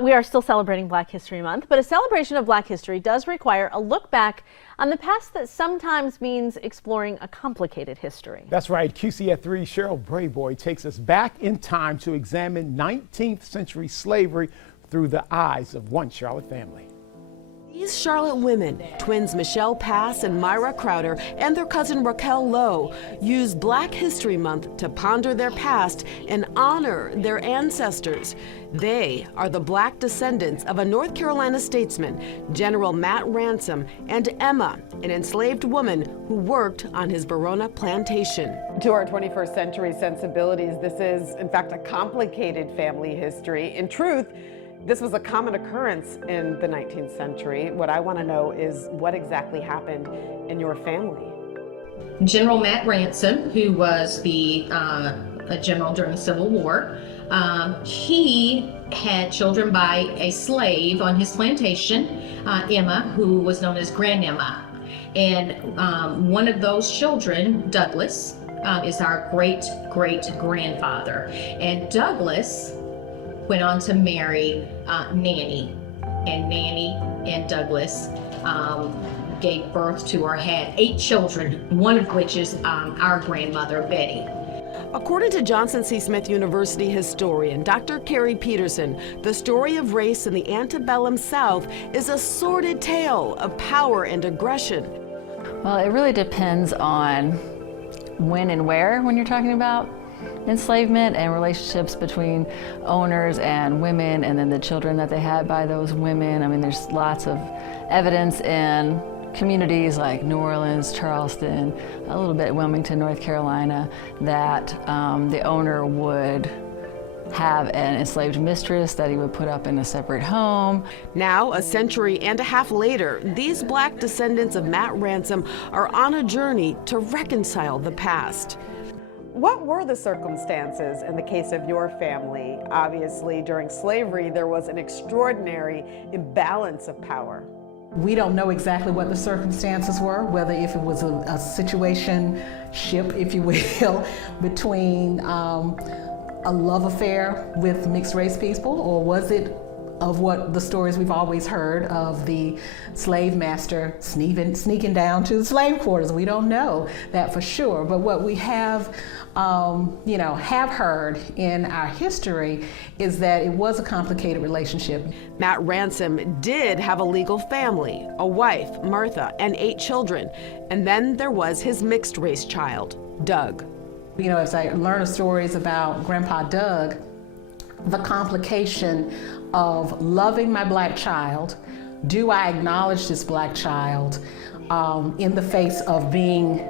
We are still celebrating Black History Month, but a celebration of Black history does require a look back on the past that sometimes means exploring a complicated history. That's right. QC at 3 Cheryl Brayboy takes us back in time to examine 19th century slavery through the eyes of one Charlotte family. These Charlotte women, twins Michelle Pass and Myra Crowder and their cousin Raquel Lowe, use Black History Month to ponder their past and honor their ancestors. They are the Black descendants of a North Carolina statesman, General Matt Ransom, and Emma, an enslaved woman who worked on his Verona plantation. To our 21st century sensibilities, this is, in fact, a complicated family history. In truth, this was a common occurrence in the 19th century. What I want to know is what exactly happened in your family. General Matt Ransom, who was a general during the Civil War, he had children by a slave on his plantation, Emma, who was known as Grand Emma. And one of those children, Douglas, is our great-great-grandfather. And Douglas went on to marry Nanny, and Nanny and Douglas gave birth to or had 8 children, one of which is our grandmother, Betty. According to Johnson C. Smith University historian Dr. Carrie Peterson, the story of race in the antebellum South is a sordid tale of power and aggression. Well, it really depends on when and where when you're talking about enslavement and relationships between owners and women, and then the children that they had by those women. I mean, there's lots of evidence in communities like New Orleans, Charleston, a little bit Wilmington, North Carolina, that the owner would have an enslaved mistress that he would put up in a separate home. Now, a century and a half later, these Black descendants of Matt Ransom are on a journey to reconcile the past. What were the circumstances in the case of your family? Obviously, during slavery, there was an extraordinary imbalance of power. We don't know exactly what the circumstances were, whether if it was a situation ship, if you will, between a love affair with mixed race people, or was it of what the stories we've always heard of the slave master sneaking down to the slave quarters. We don't know that for sure, but what we have heard in our history is that it was a complicated relationship. Matt Ransom did have a legal family, a wife, Martha, and 8 children, and then there was his mixed race child, Doug. You know, as I learned stories about Grandpa Doug, the complication of loving my Black child, do I acknowledge this Black child in the face of being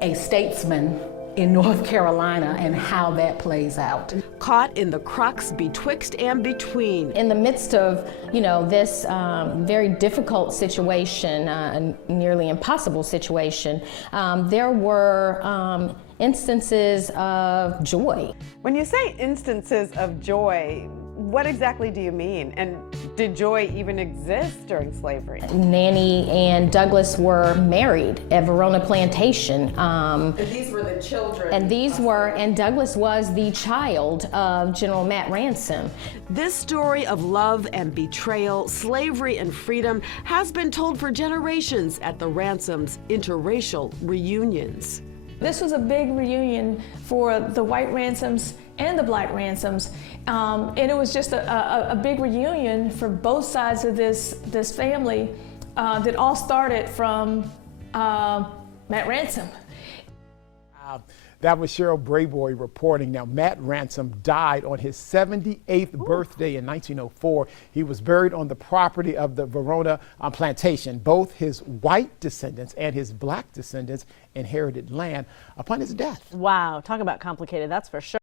a statesman in North Carolina, and how that plays out. Caught in the crux betwixt and between. In the midst of, this very difficult situation, a nearly impossible situation, there were instances of joy. When you say instances of joy, what exactly do you mean? And did joy even exist during slavery? Nanny and Douglas were married at Verona Plantation. And these were the children? And Douglas was the child of General Matt Ransom. This story of love and betrayal, slavery and freedom has been told for generations at the Ransoms' interracial reunions. This was a big reunion for the white Ransoms and the Black Ransoms, and it was just a big reunion for both sides of this family that all started from Matt Ransom. That was Cheryl Brayboy reporting. Now, Matt Ransom died on his 78th birthday in 1904. He was buried on the property of the Verona plantation. Both his white descendants and his Black descendants inherited land upon his death. Wow, talk about complicated, that's for sure.